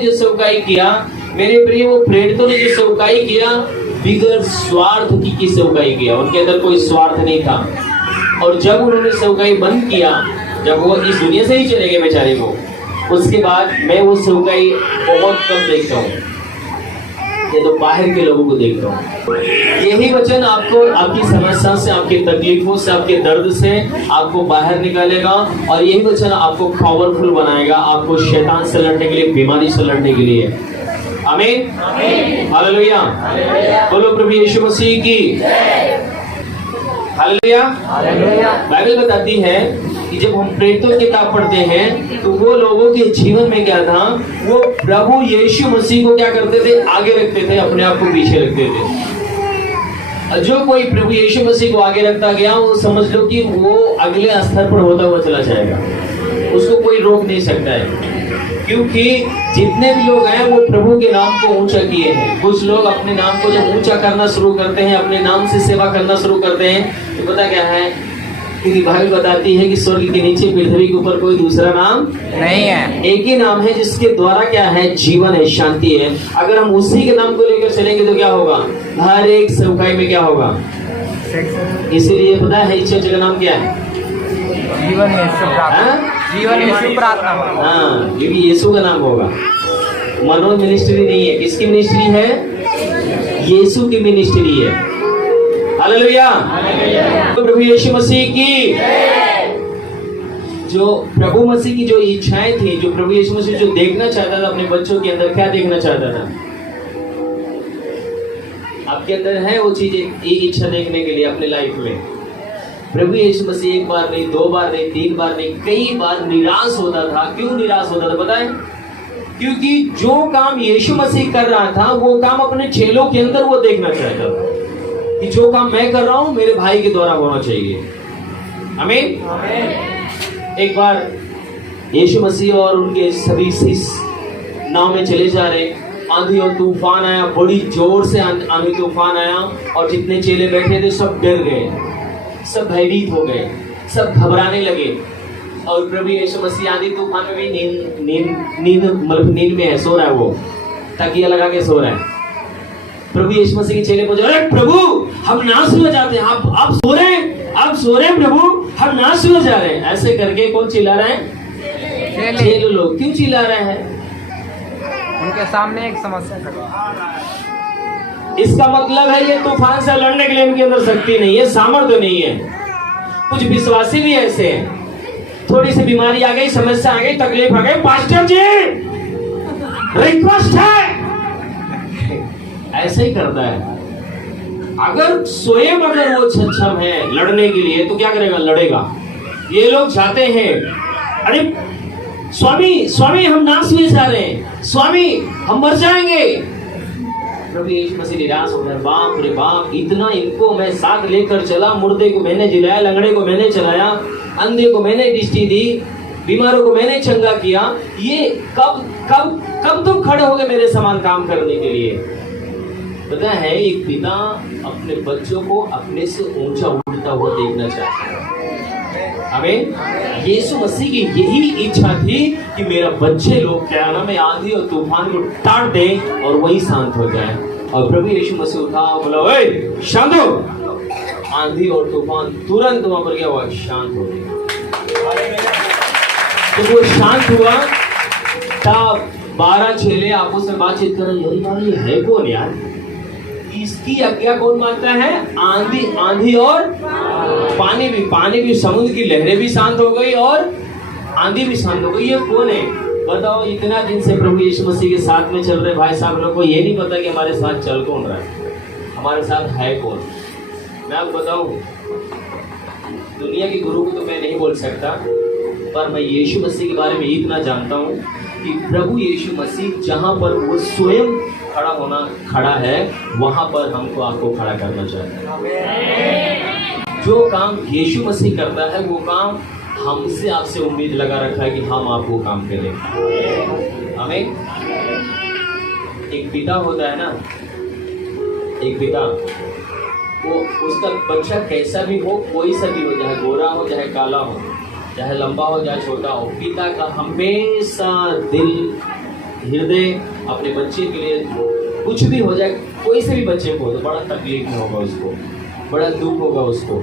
ने जो सेवकाई किया, मेरे प्रिय वो प्रेरितों ने जो सेवकाई किया, बिगर स्वार्थ की सेवकाई किया। उनके अंदर कोई स्वार्थ नहीं था। और जब उन्होंने सेवकाई बंद किया, जब वो इस दुनिया से ही चले गए बेचारे को, उसके बाद मैं वो सेवकाई बहुत कम देखता हूँ। ये तो बाहर के लोगों को देख रहा हूँ। यही वचन आपको आपकी समस्या से, आपकी तकलीफों से, आपके दर्द से आपको बाहर निकालेगा, और यही वचन आपको पावरफुल बनाएगा, आपको शैतान से लड़ने के लिए, बीमारी से लड़ने के लिए। आमीन, हालेलुया। बोलो प्रभु यीशु मसीह की हालेलुया। बाइबल बताती है कि जब हम प्रेरितों की किताब पढ़ते हैं तो वो लोगों के जीवन में क्या था, वो प्रभु यीशु मसीह को क्या करते थे, आगे रखते थे, अपने आप को पीछे रखते थे। जो कोई प्रभु यीशु मसीह को आगे रखता गया, वो समझ लो कि वो अगले स्तर पर होता हुआ चला जाएगा, उसको कोई रोक नहीं सकता है। क्योंकि जितने भी लोग हैं वो प्रभु के नाम को ऊंचा किए हैं। कुछ लोग अपने नाम को जब ऊंचा करना शुरू करते हैं, अपने नाम से सेवा करना शुरू करते हैं, तो पता क्या है, क्योंकि बाइबल बताती है कि स्वर्ग के नीचे पृथ्वी के ऊपर कोई दूसरा नाम नहीं है, एक ही नाम है जिसके द्वारा क्या है, जीवन है, शांति है। अगर हम उसी के नाम को लेकर चलेंगे तो क्या होगा, हर एक सेवकाई में क्या होगा। इसीलिए पता है इस चर्च का नाम क्या है, जीवन यीशु प्रार्थना। हाँ, क्योंकि यीशु का नाम होगा। मनोज मिनिस्ट्री नहीं है, किसकी मिनिस्ट्री है, यीशु की मिनिस्ट्री है। हालेलुया। प्रभु यीशु मसीह की। जो प्रभु मसीह की जो इच्छाएं थी, जो प्रभु यीशु मसीह जो देखना चाहता था अपने बच्चों के अंदर, क्या देखना चाहता था, आपके अंदर है वो चीज, इच्छा देखने के लिए अपने लाइफ में। प्रभु यीशु मसीह एक बार नहीं, दो बार नहीं, तीन बार नहीं, कई बार निराश होता था। क्यों निराश होता था पता है, क्योंकि जो काम यीशु मसीह कर रहा था वो काम अपने चेलों के अंदर वो देखना चाहता था कि जो काम मैं कर रहा हूं मेरे भाई के द्वारा होना चाहिए। आमीन। एक बार यीशु मसीह और उनके सभी शिष्य नाव में चले जा रहे, आंधी और तूफान आया, बड़ी जोर से आंधी तूफान आया, और जितने चेले बैठे थे सब डर गए, सब भयभीत हो गए, सब घबराने लगे। और प्रभु यीशु मसीह आंधी तूफान में भी नींद में है, सो रहा है, वो तकिया लगा के सो रहा है। प्रभु यीशु मसीह के चेले पूछे, अरे प्रभु हम नाश हो जाते हैं, आप सो रहे हैं, आप सो रहे हैं प्रभु, हम नाश हो जा रहे हैं। ऐसे करके कौन चिल्ला रहा है, चेले लोग। क्यों चिल्ला रहे हैं, उनके सामने एक समस्या खड़ी। इसका मतलब है ये तूफान से लड़ने के लिए इनके अंदर शक्ति नहीं है, सामर्थ्य नहीं है। कुछ विश्वासी भी ऐसे हैं, थोड़ी सी बीमारी आ गई, समस्या आ गई, तकलीफ आ गई, पास्टर जी रिक्वेस्ट है, ऐसे ही करता है। अगर स्वयं अगर वो सक्षम है लड़ने के लिए तो क्या करेगा, लड़ेगा। ये लोग चाहते हैं, अरे स्वामी हम नाश में जा रहे हैं, स्वामी हम मर जाएंगे। प्रभु यीशु मसीह निराश हो गए, बाप रे बाप, इतना इनको मैं साथ लेकर चला, मुर्दे को मैंने जिलाया, लंगड़े को मैंने चलाया, अंधे को मैंने दृष्टि दी, बीमारों को मैंने चंगा किया, ये कब तुम खड़े होगे मेरे समान काम करने के लिए। पता है, एक पिता अपने बच्चों को अपने से ऊंचा उड़ता हुआ देखना चाहता है। आमीन। यीशु मसीह की यही इच्छा थी कि मेरा बच्चे लोग क्या ना, मैं आंधी और तूफान को टाट दे और वही शांत हो जाए। और प्रभु यीशु मसीह उठा, बोला ओए शांत हो, आंधी और तूफान तुरंत वहां पर क्या हुआ, शांत हो गया। तो वो शांत हुआ, तब 12 चेले आपस में बातचीत कर रहे, ये है कौन यार, इसकी आज्ञा कौन मानता है, आंधी और पानी भी, समुद्र की लहरें भी शांत हो गई और आंधी भी शांत हो गई। ये कौन है बताओ। इतना दिन से प्रभु यीशु मसीह के साथ में चल रहे भाई साहब लोग को ये नहीं पता कि हमारे साथ चल कौन रहा है, हमारे साथ है कौन। मैं आपको बताऊं, दुनिया के गुरु को तो मैं नहीं बोल सकता, पर मैं यीशु मसीह के बारे में इतना जानता हूं कि प्रभु यीशु मसीह जहां पर वो स्वयं खड़ा है, वहां पर हमको आपको खड़ा करना चाहिए। जो काम यीशु मसीह करता है वो काम हमसे आपसे उम्मीद लगा रखा है कि हम आपको काम करें। हमें एक पिता होता है ना, एक पिता, वो उसका बच्चा कैसा भी हो, कोई सा भी हो, चाहे गोरा हो चाहे काला हो, चाहे लंबा हो चाहे छोटा हो, पिता का हमेशा दिल हृदय अपने बच्चे के लिए कुछ भी हो जाए, कोई से भी बच्चे को, तो बड़ा तकलीफ में होगा उसको, बड़ा दुख होगा उसको।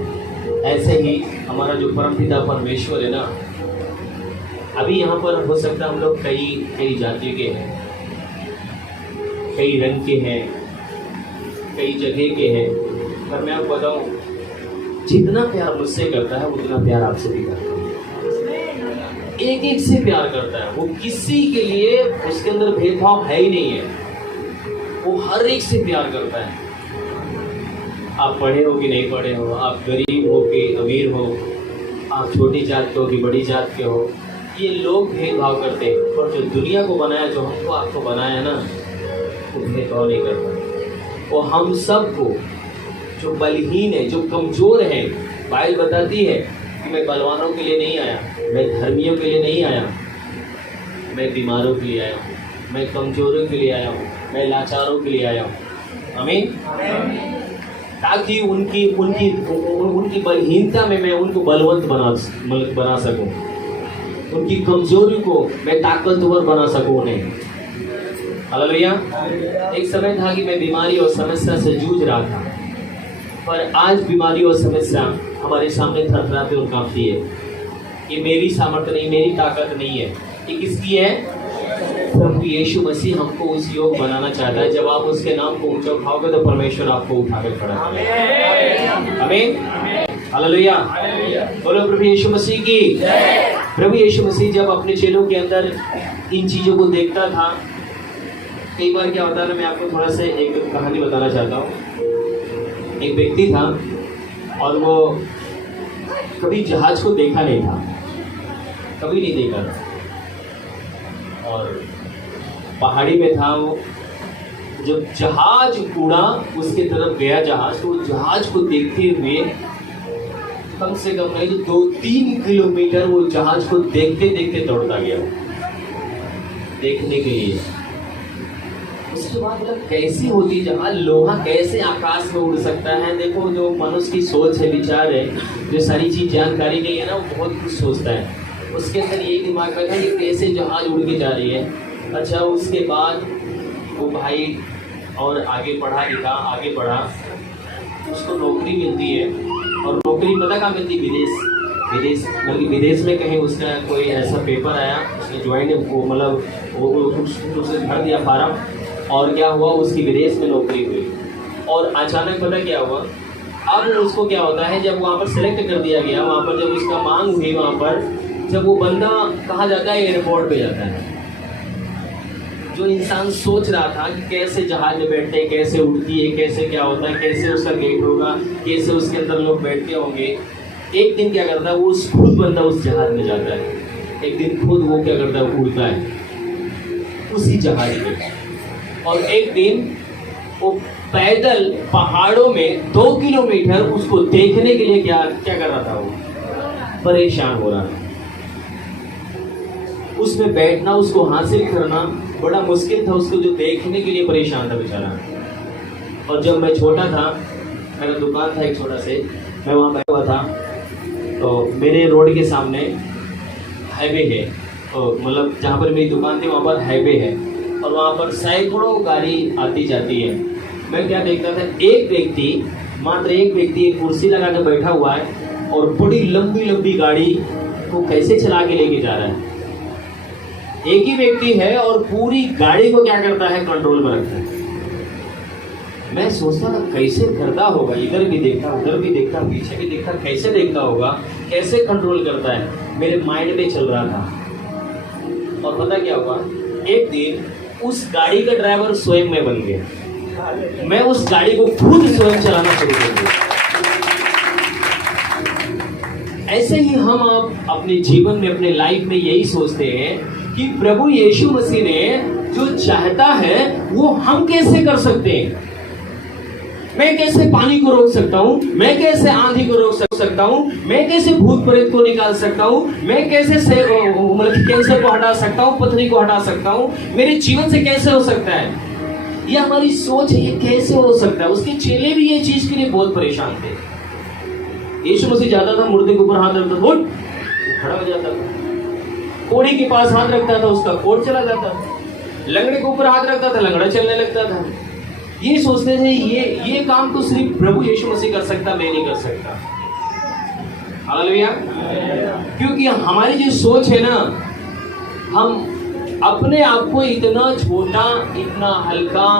ऐसे ही हमारा जो परमपिता परमेश्वर है ना, अभी यहाँ पर हो सकता है हम लोग कई जाति के हैं, कई रंग के हैं, कई जगह के हैं, पर मैं आपको बताऊं, जितना प्यार मुझसे करता है उतना प्यार आपसे भी करता है। एक एक से प्यार करता है वो, किसी के लिए उसके अंदर भेदभाव है ही नहीं है, वो हर एक से प्यार करता है। आप पढ़े हो कि नहीं पढ़े हो, आप गरीब हो कि अमीर हो, आप छोटी जात के हो कि बड़ी जात के हो, ये लोग भेदभाव करते हैं। और जो दुनिया को बनाया, जो हमको आपको बनाया ना, वो भेदभाव नहीं करता। वो हम सबको, जो बलहीन है, जो कमज़ोर है, बाइबल बताती है कि मैं बलवानों के लिए नहीं आया, मैं धर्मियों के लिए नहीं आया, मैं बीमारों के लिए आया हूँ, मैं कमज़ोरों के लिए आया हूँ, मैं लाचारों के लिए आया हूँ। आमीन। ताकि उनकी बलहीनता में मैं उनको बलवंत बना सकूं, उनकी कमजोरी को मैं ताकतवर बना सकूं उन्हें। हालेलुया। एक समय था कि मैं बीमारी और समस्या से जूझ रहा था, पर आज बीमारी और समस्या हमारे सामने थरथराती और कांपती है। ये मेरी सामर्थ्य नहीं, मेरी ताकत नहीं है, ये किसकी है? प्रभु यीशु मसीह हमको उस योग बनाना चाहता है। जब आप उसके नाम को ऊंचा उठाओगे तो परमेश्वर आपको उठाकर खड़ा करेगा। आमीन। हालेलुया। बोलो प्रभु यीशु मसीह की। प्रभु यीशु मसीह जब अपने चेलों के अंदर इन चीजों को देखता था, कई बार क्या होता है ना, मैं आपको थोड़ा सा एक कहानी बताना चाहता हूँ। एक व्यक्ति था और वो कभी जहाज को देखा नहीं था, कभी नहीं देखा था, और पहाड़ी में था वो। जब जहाज उड़ा, उसके तरफ गया जहाज, तो जहाज को देखते हुए कम से कम नहीं तो 2-3 किलोमीटर वो जहाज को देखते देखते दौड़ता गया देखने के लिए। उसके बाद मतलब कैसी होती जहाज, लोहा कैसे आकाश में उड़ सकता है। देखो जो मनुष्य की सोच है, विचार है, जो सारी चीज जानकारी नहीं है ना, वो बहुत कुछ सोचता है। उसके अंदर ये दिमाग में था कि कैसे जहाज उड़ के जा रही है। अच्छा, उसके बाद वो भाई और आगे पढ़ा लिखा, आगे बढ़ा, उसको नौकरी मिलती है। और नौकरी पता कहाँ मिलती? विदेश मतलब विदेश में कहीं उसका कोई ऐसा पेपर आया, उसने ज्वाइन मतलब वो उसने भर दिया फार्म, और क्या हुआ, उसकी विदेश में नौकरी हुई। और अचानक पता क्या हुआ, अब उसको क्या होता है, जब वहाँ पर सिलेक्ट कर दिया गया, वहाँ पर जब उसका मांग हुई, वहाँ पर जब वो बंदा कहा जाता है एयरपोर्ट पे जाता है। जो इंसान सोच रहा था कि कैसे जहाज में बैठते हैं, कैसे उड़ती है, कैसे क्या होता है, कैसे उसका गेट होगा, कैसे उसके अंदर लोग बैठते होंगे, एक दिन क्या करता है, वो खुद बंदा उस जहाज में जाता है। एक दिन खुद वो क्या करता है, उड़ता है उसी जहाज में। और एक दिन वो पैदल पहाड़ों में 2 किलोमीटर उसको देखने के लिए क्या कर रहा था, वो परेशान हो रहा था। उसमें बैठना, उसको हासिल करना बड़ा मुश्किल था, उसको जो देखने के लिए परेशान था बेचारा। और जब मैं छोटा था, मेरा दुकान था एक छोटा से, मैं वहाँ बैठा हुआ था, तो मेरे रोड के सामने हाईवे है, तो मतलब जहाँ पर मेरी दुकान थी वहाँ पर हाईवे है, और वहाँ पर सैकड़ों गाड़ी आती जाती है। मैं क्या देखता था, एक व्यक्ति, मात्र एक व्यक्ति एक कुर्सी लगा के बैठा हुआ है और बड़ी लंबी लंबी गाड़ी को कैसे चला के लेके जा रहा है। एक ही व्यक्ति है और पूरी गाड़ी को क्या करता है, कंट्रोल में रखता है। मैं सोचता था कैसे करता होगा, इधर भी देखता, उधर भी देखता, पीछे भी देखता, कैसे देखता होगा, कैसे कंट्रोल करता है, मेरे माइंड में चल रहा था। और पता क्या हुआ, एक दिन उस गाड़ी का ड्राइवर स्वयं मैं बन गया। मैं उस गाड़ी को खुद स्वयं चलाना शुरू कर दिया। ऐसे ही हम आप अपने जीवन में, अपने लाइफ में यही सोचते हैं कि प्रभु यीशु मसीह ने जो चाहता है वो हम कैसे कर सकते हैं। मैं कैसे पानी को रोक सकता हूँ, मैं कैसे आंधी को रोक सकता हूँ, मैं कैसे भूत प्रेत को निकाल सकता हूँ, मैं कैसे कैंसर को हटा सकता हूँ, पथरी को हटा सकता हूँ, मेरे जीवन से कैसे हो सकता है। ये हमारी सोच है, ये कैसे हो सकता है। उसके चेले भी ये चीज के लिए बहुत परेशान थे। यीशु मसीह जाता था, मुर्दे के ऊपर हाथ रखता था, उठ, खड़ा हो जाता था। कोढ़ी के पास हाथ रखता था, उसका कोढ़ चला जाता था। लंगड़े के ऊपर हाथ रखता था, लंगड़ा चलने लगता था। ये सोचते थे ये काम तो सिर्फ प्रभु यीशु मसीह कर सकता, मैं नहीं कर सकता। हालेलुया। क्योंकि हमारी जो सोच है ना, हम अपने आप को इतना छोटा, इतना हल्का,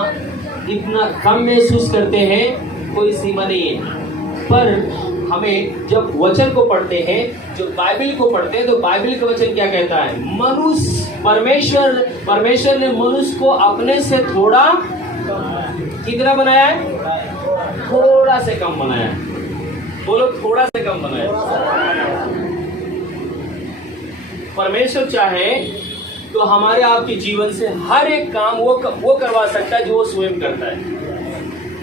इतना कम महसूस करते हैं, कोई सीमा नहीं है। पर हमें जब वचन को पढ़ते हैं, जो बाइबल को पढ़ते हैं, तो बाइबल का वचन क्या कहता है? मनुष्य, परमेश्वर ने मनुष्य को अपने से थोड़ा कितना बनाया है? थोड़ा से कम बनाया है। बोलो, थोड़ा से कम बनाया है। परमेश्वर चाहे तो हमारे आपके जीवन से हर एक काम वो करवा सकता है जो वो स्वयं करता है।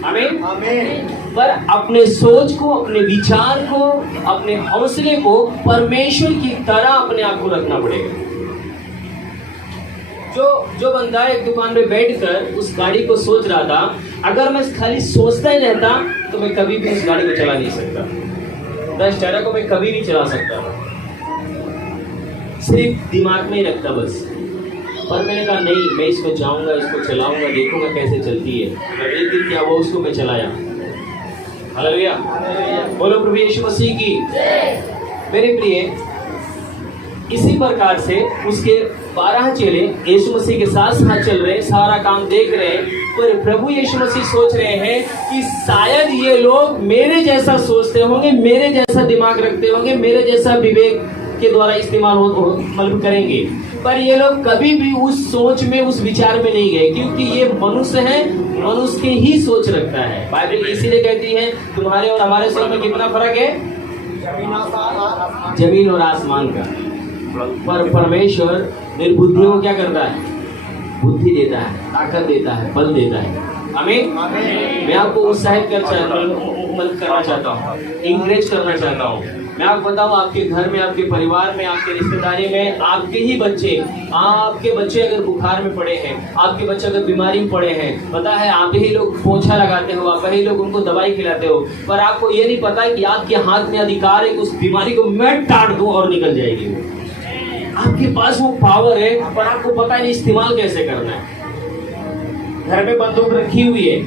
आमीन। आमीन। पर अपने सोच को, अपने विचार को, अपने हौसले को परमेश्वर की तरह अपने आप को रखना पड़ेगा। जो बंदा एक दुकान में बैठकर उस गाड़ी को सोच रहा था, अगर मैं खाली सोचता ही रहता तो मैं कभी भी उस गाड़ी को चला नहीं सकता। 10 टायरों को मैं कभी नहीं चला सकता, सिर्फ दिमाग में ही रखता बस। पर मैंने कहा नहीं, मैं इसको जाऊंगा, इसको चलाऊंगा, देखूंगा कैसे चलती है। और एक दिन क्या हुआ, उसको मैं चलाया। हालेलुया। बोलो प्रभु यीशु मसीह की। मेरे प्रिय, इसी प्रकार से उसके 12 चेले यीशु मसीह के साथ चल रहे, सारा काम देख रहे हैं। पर प्रभु यीशु मसीह सोच रहे हैं कि शायद ये लोग मेरे जैसा सोचते होंगे, मेरे जैसा दिमाग रखते होंगे, मेरे जैसा विवेक के द्वारा इस्तेमाल मतलब करेंगे। पर ये लोग कभी भी उस सोच में, उस विचार में नहीं गए, क्योंकि ये मनुष्य है, मनुष्य की ही सोच रखता है। बाइबल इसीलिए कहती है तुम्हारे और हमारे सोच में कितना फर्क है? जमीन और आसमान का। पर परमेश्वर निर्बुद्धियों को क्या करता है? बुद्धि देता है, ताकत देता है, बल देता है। आमीन। मैं आपको उत्साहित करना चाहता हूँ, इंकरेज करना चाहता हूँ। मैं आपको बताऊँ, आपके घर में, आपके परिवार में, आपके रिश्तेदारी में, आपके ही बच्चे, आपके बच्चे अगर बुखार में पड़े हैं, आपके बच्चे अगर बीमारी में पड़े हैं, पता है आप ही लोग पोछा लगाते हो, आप ही लोग उनको दवाई खिलाते हो, पर आपको ये नहीं पता कि आपके हाथ में अधिकार है कि उस बीमारी को मैं काट दूं और निकल जाएगी। वो आपके पास वो पावर है, पर आपको पता नहीं इस्तेमाल कैसे करना है। घर में बंदूक रखी हुई है,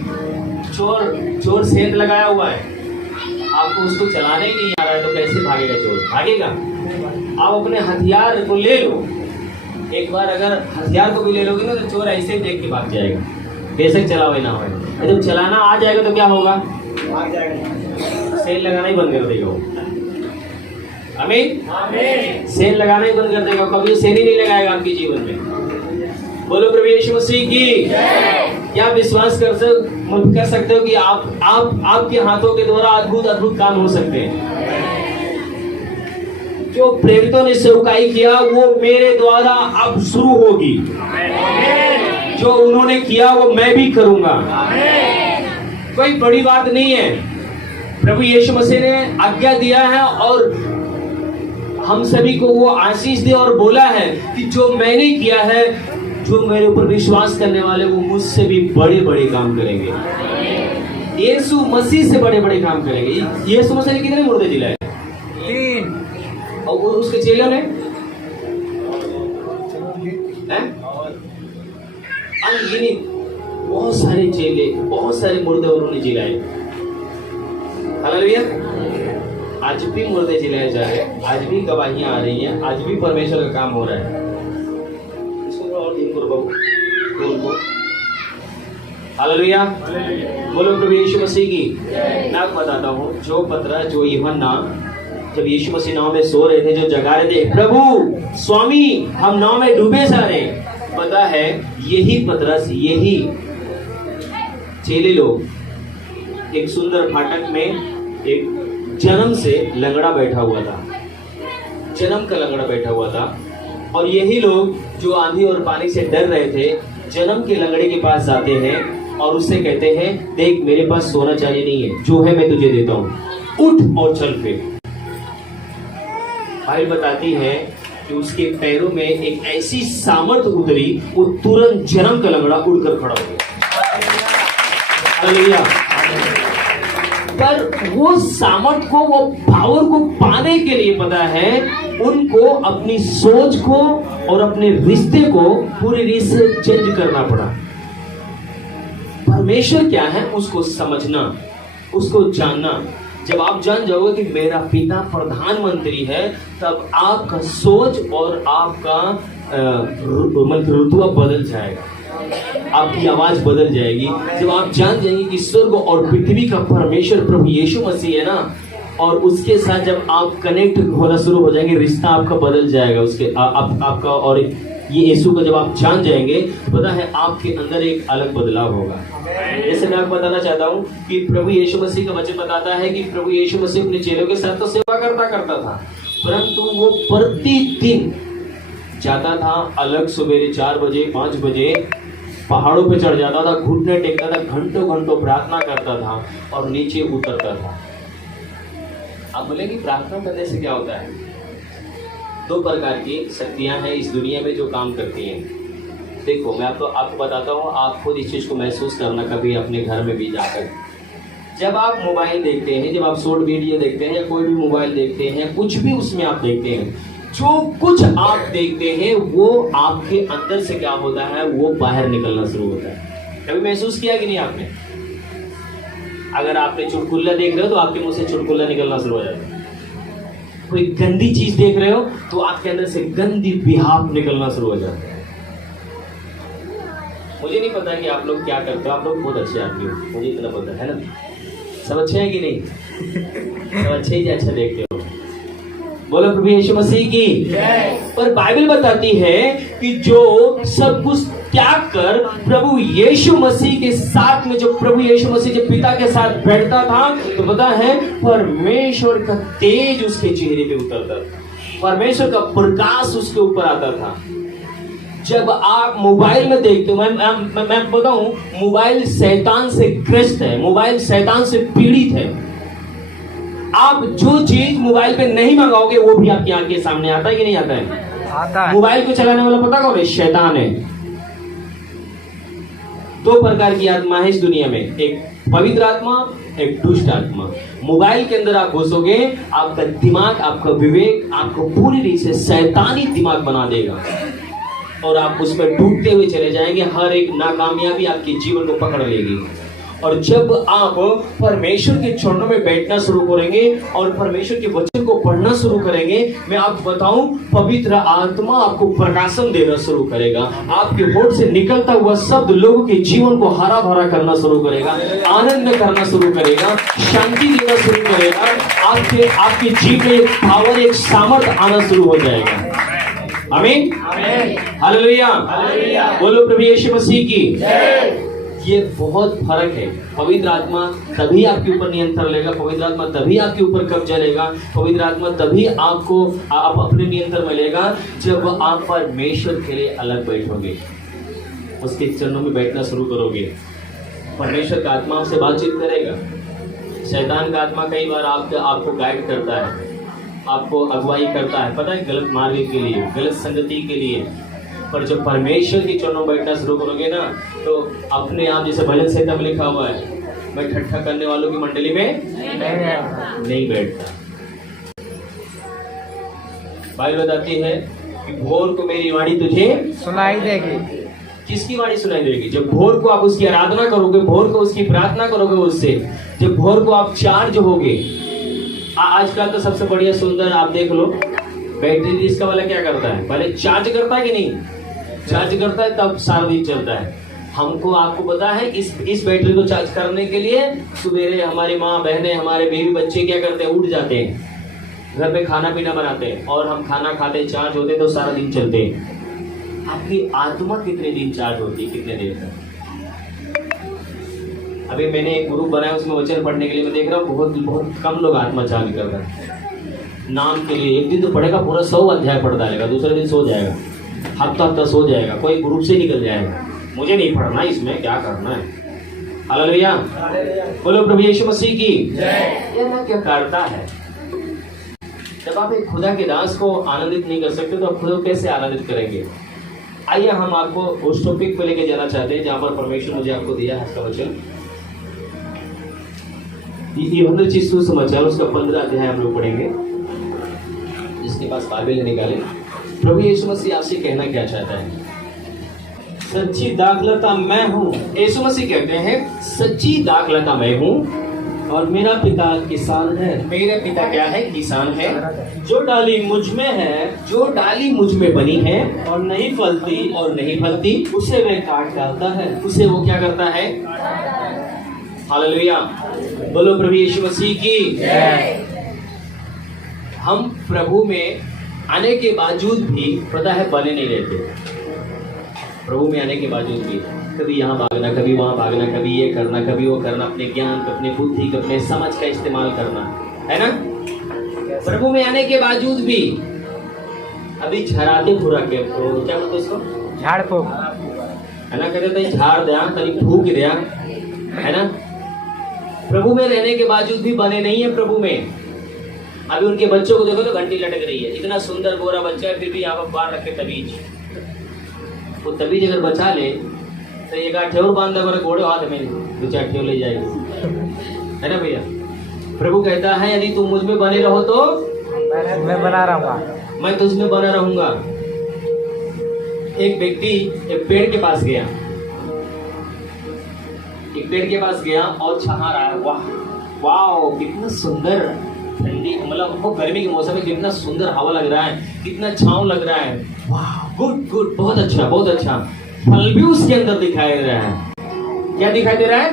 चोर सेंध लगाया हुआ है, आपको उसको चलाना ही नहीं आ रहा है, तो कैसे भागेगा चोर? भागेगा। आप अपने हथियार को ले लो, एक बार अगर हथियार को भी ले लोगे ना, तो चोर ऐसे ही देख के भाग जाएगा, बेशक चलावे ना हो। जब चलाना आ जाएगा तो क्या होगा? भाग जाएगा। सेल लगाना ही बंद कर देगा वो। आमीन। सेल लगाना ही बंद कर देगा, कभी सेल ही नहीं लगाएगा आपके जीवन में। बोलो प्रभु यीशु मसीह की। क्या विश्वास कर सकते हो कि आपके हाथों के द्वारा अद्भुत काम हो सकते हैं? जो प्रेरितों ने सेवकाई किया वो मेरे द्वारा अब शुरू होगी। जो उन्होंने किया वो मैं भी करूंगा। कोई बड़ी बात नहीं है। प्रभु यीशु मसीह ने आज्ञा दिया है और हम सभी को वो आशीष दिया और बोला है कि जो मैंने किया है, जो मेरे ऊपर विश्वास करने वाले वो मुझसे भी बड़े बड़े काम करेंगे। यीशु मसीह से बड़े बड़े काम करेंगे। यीशु मसीह ने कितने मुर्दे जिलाए? 3। और वो उसके चेलों ने अनगिनत बहुत सारे चेले, बहुत सारे मुर्दे उन्होंने जिलाए। हालेलुया। आज भी मुर्दे जिलाए जा रहे हैं, आज भी गवाहियां आ रही हैं, आज भी परमेश्वर का काम हो रहा है। हालेलुया। बोलो प्रभु यीशु मसीह की। मैं आपको बताता हूँ, जो पतरा, जो यूहन्ना जब यीशु मसीह नाव में सो रहे थे, जो जगा रहे थे, प्रभु स्वामी हम नाव में डूबे जा रहे हैं, पता है यही पतरस, यही चेले लोग एक सुंदर फाटक में एक जन्म से लंगड़ा बैठा हुआ था, जन्म का लंगड़ा बैठा हुआ था, और यही लोग जो आंधी और पानी से डर रहे थे, जन्म के लंगड़े के पास जाते हैं और उससे कहते हैं, देख मेरे पास सोना चांदी नहीं है, जो है मैं तुझे देता हूँ, उठ और चल फिर। बाइबल बताती है कि उसके पैरों में एक ऐसी सामर्थ्य उतरी, वो तुरंत जन्म का लंगड़ा उड़कर खड़ा हो गया। हालेलुया। पर वो सामर्थ को, वो पावर को पाने के लिए पता है उनको अपनी सोच को और अपने रिश्ते को पूरी रीत से चेंज करना पड़ा। परमेश्वर क्या है उसको समझना, उसको जानना। जब आप जान जाओगे कि मेरा पिता प्रधानमंत्री है, तब आपका सोच और आपका रुतबा बदल जाएगा, आपकी आवाज बदल जाएगी। जब आप जान जाएंगे कि स्वर्ग और पृथ्वी का परमेश्वर प्रभु यीशु मसीह है ना, और उसके साथ जब आप कनेक्ट होना शुरू हो जाएंगे, रिश्ता आपका बदल जाएगा उसके आपका, और ये यीशु को जब आप जान जाएंगे, पता है आपके अंदर एक अलग बदलाव होगा। जैसे मैं आपको बताना चाहता हूँ कि प्रभु यीशु मसीह का वचन बताता है कि प्रभु यीशु मसीह अपने चेलों के साथ तो सेवा करता था, परंतु वो प्रतिदिन जाता था अलग, सवेरे 4 बजे 5 बजे पहाड़ों पे चढ़ जाता था, घुटने टेकता था, घंटों घंटों प्रार्थना करता था और नीचे उतरता था। आप बोलेंगे प्रार्थना करने से क्या होता है? 2 प्रकार की शक्तियां हैं इस दुनिया में जो काम करती हैं। देखो मैं आपको बताता हूँ, आप खुद इस चीज को महसूस करना कभी अपने घर में भी जाकर। जब आप मोबाइल देखते हैं, जब आप शॉर्ट वीडियो देखते हैं या कोई भी मोबाइल देखते हैं, कुछ भी उसमें आप देखते हैं, जो कुछ आप देखते हैं वो आपके अंदर से क्या होता है, वो बाहर निकलना शुरू होता है। कभी महसूस किया कि नहीं आपने? अगर आपने चुटकुल्ला देख रहे हो तो आपके मुंह से चुटकुल्ला निकलना शुरू हो जाता है। कोई गंदी चीज देख रहे हो तो आपके अंदर से गंदी बिहाव निकलना शुरू हो जाता है। मुझे नहीं पता कि आप लोग क्या करते हो, आप लोग बहुत अच्छे आदमी हो, मुझे इतना पता है ना। सब अच्छे हैं कि नहीं? सब अच्छे ही अच्छा देखते हो। बोलो प्रभु यीशु मसीह की। पर बाइबल बताती है कि जो सब कुछ त्याग कर प्रभु यीशु मसीह के साथ में, जो प्रभु यीशु मसीह जब पिता के साथ बैठता था, तो पता है परमेश्वर का तेज उसके चेहरे पे उतरता था, परमेश्वर का प्रकाश उसके ऊपर आता था। जब आप मोबाइल में देखते हो, मैं बताऊं, मोबाइल शैतान से ग्रस्त है, मोबाइल शैतान से पीड़ित है। आप जो चीज मोबाइल पे नहीं मंगाओगे वो भी आपकी आंख के सामने आता है कि नहीं आता है? आता है। मोबाइल को चलाने वाला पता कौन है? शैतान है। 2 प्रकार की आत्मा है इस दुनिया में, एक पवित्र आत्मा, एक दुष्ट आत्मा। मोबाइल के अंदर आप घुसोगे, आपका दिमाग, आपका विवेक आपको पूरी रीत से शैतानी दिमाग बना देगा और आप उसमें डूबते हुए चले जाएंगे। हर एक नाकामयाबी आपके जीवन को पकड़ लेगी। और जब आप परमेश्वर के चरणों में बैठना शुरू करेंगे और परमेश्वर के वचन को पढ़ना शुरू करेंगे, मैं आपको बताऊं, पवित्र आत्मा आपको प्रकाशन देना शुरू करेगा। आपके होठ से निकलता हुआ शब्द लोगों के जीवन को हरा भरा करना शुरू करेगा, आनंद करना शुरू करेगा, शांति देना शुरू करेगा। आपके जीवन में एक पावर, एक सामर्थ आना शुरू हो जाएगा। आमीन, हालेलुया, बोलो प्रभु यीशु मसीह की जय। ये बहुत फर्क है। पवित्र आत्मा तभी आपके ऊपर नियंत्रण लेगा, पवित्र आत्मा तभी आपके ऊपर कब्जा लेगा, पवित्र आत्मा तभी आपको आप अपने नियंत्रण में लेगा जब आप परमेश्वर के लिए अलग बैठोगे, उसके चरणों में बैठना शुरू करोगे। परमेश्वर का आत्मा आपसे बातचीत करेगा। शैतान का आत्मा कई बार आपको गाइड करता है, आपको अगुवाई करता है, पता है, गलत मार्ग के लिए, गलत संगति के लिए। पर जब परमेश्वर के चरणों में बैठना शुरू करोगे ना, तो अपने आप, जैसे भजन संहिता में लिखा हुआ है, मैं ठट्ठा करने वालों की मंडली में नहीं बैठता। बाइबल बताती है कि भोर को मेरी वाणी तुझे सुनाई देगी। किसकी वाणी सुनाई देगी? जब भोर को आप उसकी आराधना करोगे, भोर को उसकी प्रार्थना करोगे उससे, जब भोर को आप चार्ज होगे। आजकल तो सबसे बढ़िया सुंदर आप देख लो, बैटरी रिक्शा वाला क्या करता है, पहले चार्ज करता है कि नहीं? चार्ज करता है तब सारा दिन चलता है। हमको, आपको पता है, इस बैटरी को चार्ज करने के लिए सुबेरे हमारी माँ बहनें, हमारे बेबी बच्चे क्या करते हैं, उठ जाते हैं, घर पे खाना पीना बनाते हैं और हम खाना खाते, चार्ज होते तो सारा दिन चलते हैं। आपकी आत्मा कितने दिन चार्ज होती है, कितने देर तक? अभी मैंने एक ग्रुप बनाया, उसमें वचन पढ़ने के लिए मैं देख रहा हूँ बहुत कम लोग आत्मा चार्ज कर रहे हैं। नाम के लिए एक दिन तो पढ़ेगा, पूरा 100 अध्याय पढ़ डालेगा, दूसरे दिन सो जाएगा, हफ्ता सो जाएगा, कोई ग्रुप से निकल जाएगा, मुझे नहीं पढ़ना, इसमें क्या करना है। हालेलुया, बोलो प्रभु यीशु मसीह की जय। ये ना क्या करता है, जब आप एक खुदा के दास को आनंदित नहीं कर सकते तो आप खुद को कैसे आनंदित करेंगे? आइए हम आपको उस टॉपिक पे लेके जाना चाहते हैं जहां पर परमेश्वर मुझे आपको दिया है इसका वचन। यूहन्ना जी सुसमाचार उसका 15 अध्याय हम लोग पढ़ेंगे। जिसके पास बाइबल निकाले। प्रभु यीशु मसीह आपसे कहना क्या चाहता है? सच्ची दाखलता मैं हूँ। यीशु मसीह कहते हैं सच्ची दाखलता मैं हूँ और मेरा पिता किसान है। मेरे पिता क्या है? किसान है। जो डाली मुझ में है, जो डाली मुझ में बनी है और नहीं फलती, और नहीं फलती, उसे वह काट डालता है। उसे वो क्या करता है? हालेलुया, बोलो प्रभु यीशु मसीह की जय। हम प्रभु में आने के बावजूद भी पता है बने नहीं रहते। प्रभु में आने के बावजूद भी कभी यहाँ भागना, कभी वहाँ भागना, कभी ये करना, कभी वो करना, अपने ज्ञान, अपने बुद्धि, अपने समझ का इस्तेमाल करना, है ना। प्रभु में आने के बावजूद भी अभी झराते पूरा के तो क्या बोलते इसको? झाड़ फूक, है ना। कहते थे झाड़ दिया, कहीं फूक दिया, है ना। प्रभु में रहने के बावजूद भी बने नहीं है प्रभु में। अभी उनके बच्चों को देखो तो घंटी लटक रही है। इतना सुंदर गोरा बच्चा है, फिर भी यहाँ पर बाहर रखे तबीज। वो तबीज अगर बचा ले तो एक ठेवर बांध दे घोड़े हाथ में 2-4 ठेवर ले जाएगी, है ना भैया। प्रभु कहता है यदि तुम मुझ में बने रहो तो मैं बना रहूंगा, मैं तुझ में बना रहूंगा। एक व्यक्ति एक पेड़ के पास गया, एक पेड़ के पास गया और छहा रहा है। वाह वाह, कितना सुंदर ठंडी, मतलब वो गर्मी के मौसम में कितना सुंदर हवा लग रहा है, कितना छांव लग रहा है। वाह, गुड गुड, बहुत अच्छा बहुत अच्छा। फल भी उसके अंदर दिखाई दे रहा है। क्या दिखाई दे रहा है?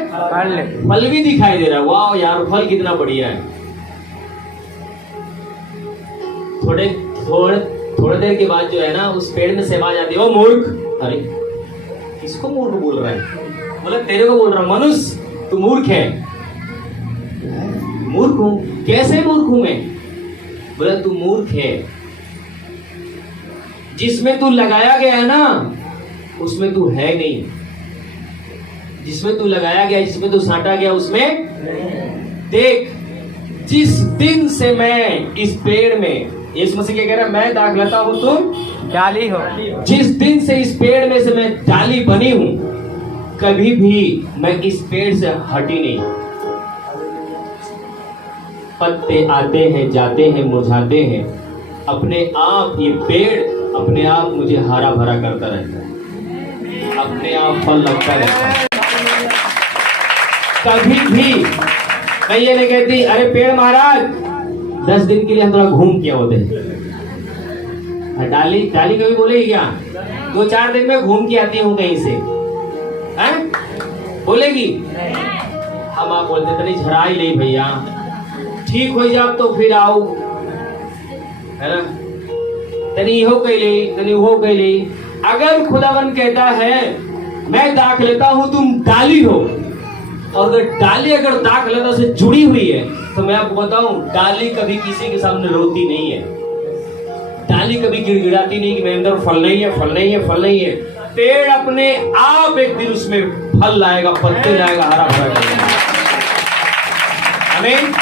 फल भी दिखाई दे रहा है। वाह यार, फल कितना बढ़िया है। थोड़ी देर के बाद जो है ना उस पेड़ में से आवाज आती है, ओ मूर्ख। अरे किसको मूर्ख बोल रहा है? मतलब तेरे को बोल रहा, मनुष्य तू मूर्ख है। मूर्ख हूं? कैसे मूर्ख हूं मैं? बोला तू मूर्ख है, जिसमें तू लगाया गया है ना उसमें तू है नहीं। जिसमें तू लगाया गया, जिसमें तू साटा गया उसमें देख। जिस दिन से मैं इस पेड़ में, यीशु मसीह क्या कह रहा है? मैं दाखलता हूं, तुम डाली हो। जिस दिन से इस पेड़ में से मैं डाली बनी हूं, कभी भी मैं इस पेड़ से हटी नहीं। पत्ते आते हैं जाते हैं मुरझाते हैं, अपने आप ये पेड़ अपने आप मुझे हरा भरा करता रहता है, अपने आप फल लगता रहता है। कभी भी मैं ये नहीं कहती अरे पेड़ महाराज 10 दिन के लिए हम थोड़ा घूम के होते हैं। डाली कभी बोलेगी क्या? 2-4 दिन में घूम के आती हूँ कहीं से, हैं? बोलेगी? हम आप बोलते नहीं, झरा ही नहीं भैया, ठीक हो जाओ तो फिर आओ, है ना। तनी हो कैली, तनी हो कैली। अगर खुदावन कहता है मैं दाखलता हूं, तुम डाली हो, और अगर डाली अगर दाखलता से जुड़ी हुई है तो मैं आपको बताऊं, डाली कभी किसी के सामने रोती नहीं है। डाली कभी गिड़गिड़ाती नहीं कि मेरे अंदर फल नहीं है, फल नहीं है, फल नहीं है। पेड़ अपने आप एक दिन उसमें फल लाएगा, पत्ते लाएगा, हरा भरा करेगा। आमीन।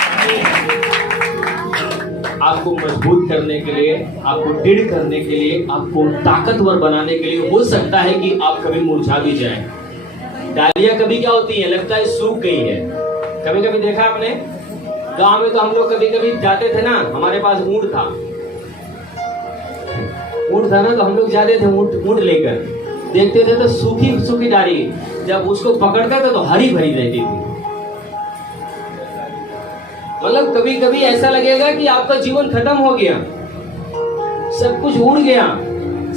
आपको मजबूत करने के लिए, आपको दृढ़ करने के लिए, आपको ताकतवर बनाने के लिए हो सकता है कि आप कभी मुरझा भी जाएं। डालियां कभी क्या होती है, लगता है सूख गई है। कभी कभी देखा आपने, गांव में तो हम लोग कभी कभी जाते थे ना, हमारे पास ऊंट था ना, तो हम लोग जाते थे ऊंट लेकर, देखते थे तो सूखी सूखी डाली, जब उसको पकड़ते थे तो हरी भरी रहती थी। मतलब कभी कभी ऐसा लगेगा कि आपका जीवन खत्म हो गया, सब कुछ उड़ गया,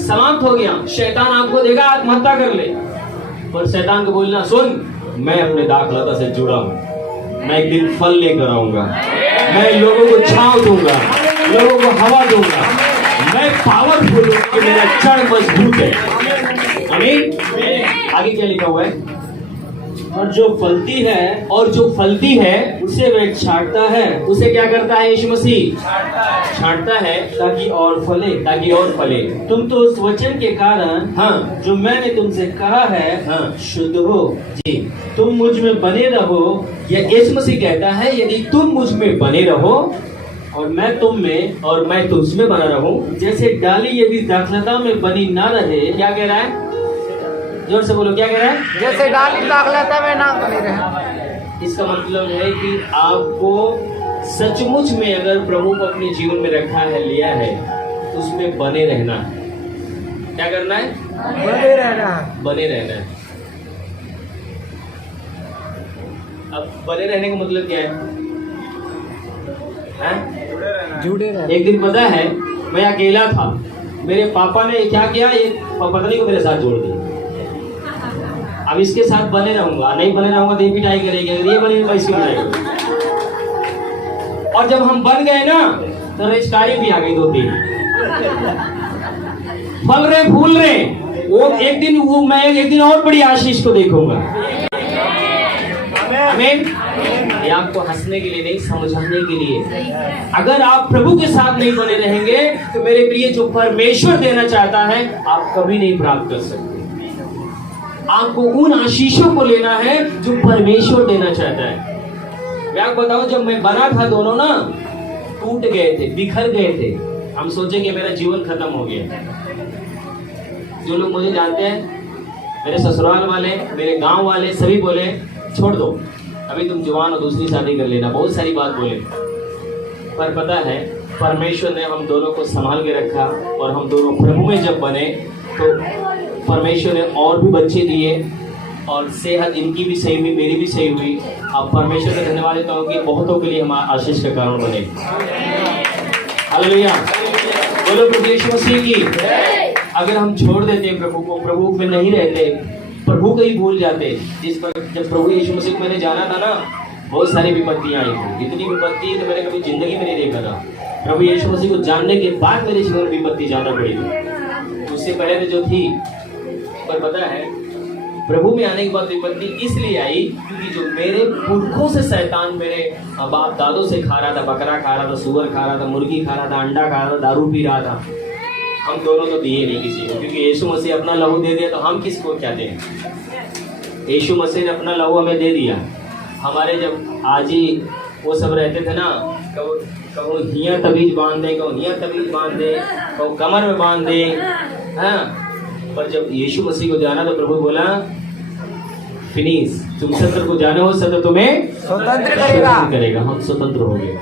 समाप्त हो गया। शैतान आपको देगा आत्महत्या कर ले, पर शैतान को बोलना, सुन मैं अपने दाखलता से जुड़ा हूं, मैं एक दिन फल लेकर आऊंगा, मैं लोगों को छांव दूंगा, लोगों को हवा दूंगा, मैं पावरफुल हूं कि मेरा जड़ मजबूत है। आमीन। आगे क्या लिखा हुआ है? और जो फलती है उसे वह छांटता है। उसे क्या करता है यीशु मसीह? छांटता है ताकि और फले। तुम तो उस वचन के कारण, हाँ, जो मैंने तुमसे कहा है, हाँ, शुद्ध हो। जी, तुम मुझ में बने रहो। यीशु मसीह कहता है यदि तुम मुझ में बने रहो और मैं तुम में, और मैं तुझ में बना रहूं। जैसे डाली यदि दाखलता में बनी ना रहे, क्या कह रहा है? जोर से बोलो, क्या कह रहा है? जैसे डाली दाखलता में ना बनी रहे। इसका मतलब है कि आपको सचमुच में अगर प्रभु को अपने जीवन में रखा है, लिया है, तो उसमें बने रहना है। क्या करना है? बने रहना है। बने रहना है। अब बने रहने का मतलब क्या है? जुड़े रहना। एक दिन पता है मैं अकेला था, मेरे पापा ने क्या किया, ये पत्नी को मेरे साथ जोड़ दिया। अब इसके साथ बने रहूंगा, नहीं बने रहूंगा तो ये पिटाई करेगी, अगर ये बने तो इसकी पिटाई करेगी। और जब हम बन गए ना तो रिश्तेदारी भी आ गई 2-3, फल रहे फूल रहे। वो एक दिन मैं एक दिन और बड़ी आशीष को देखूंगा। आमीन। ये आपको हंसने के लिए नहीं, समझाने के लिए। अगर आप प्रभु के साथ नहीं बने रहेंगे तो मेरे प्रिय, जो परमेश्वर देना चाहता है आप कभी नहीं प्राप्त कर सकते। आपको उन आशीषों को लेना है जो परमेश्वर देना चाहता है। मैं आपको बताऊं, जब मैं बना था, दोनों ना टूट गए थे, बिखर गए थे। हम सोचे कि मेरा जीवन खत्म हो गया। जो लोग मुझे जानते हैं, मेरे ससुराल वाले, मेरे गांव वाले, सभी बोले छोड़ दो, अभी तुम जवान हो, दूसरी शादी कर लेना, बहुत सारी बात बोले। पर पता है परमेश्वर ने हम दोनों को संभाल के रखा, और हम दोनों प्रभु में जब बने तो परमेश्वर ने और भी बच्चे दिए, और सेहत इनकी भी सही हुई, मेरी भी सही हुई। अब परमेश्वर का धन्यवाद देता हूँ कि बहुतों के लिए हम आशीष का कारण बने। हालेलुया, बोलो प्रभु यीशु मसीह की। अगर हम छोड़ देते प्रभु को, प्रभु में नहीं रहते, प्रभु को ही भूल जाते। जिस पर जब प्रभु यीशु मसीह को मैंने जाना था ना, बहुत सारी विपत्तियां आई थी। इतनी विपत्ति तो मैंने कभी जिंदगी में नहीं देखा था। प्रभु यीशु मसीह को जानने के बाद मेरे जीवन में विपत्ति ज्यादा बढ़ी थी, उससे पहले तो जो थी। पर पता है प्रभु में आने के बाद विपत्ति इसलिए आई क्योंकि जो मेरे पुरखों से शैतान मेरे बाप दादों से खा रहा था, बकरा खा रहा था, सुअर खा रहा था, मुर्गी खा रहा था, अंडा खा रहा था, दारू पी रहा था, हम दोनों तो दिए नहीं किसी को। क्योंकि यीशु मसीह अपना लहू दे दिया तो हम किसको क्या दें? यीशु मसीह ने अपना लहू हमें दे दिया। हमारे जब आजी वो सब रहते थे ना, कहो हिया तबीज बांध दे, कहो हिया तबीज बांध दे, कहो कमर में बांध दे, हाँ। पर जब यीशु मसीह को जाना तो प्रभु बोला फिनिश, तुम सत्र को जाने हो, सत्र तुम्हें स्वतंत्र करेगा। हम स्वतंत्र हो गए।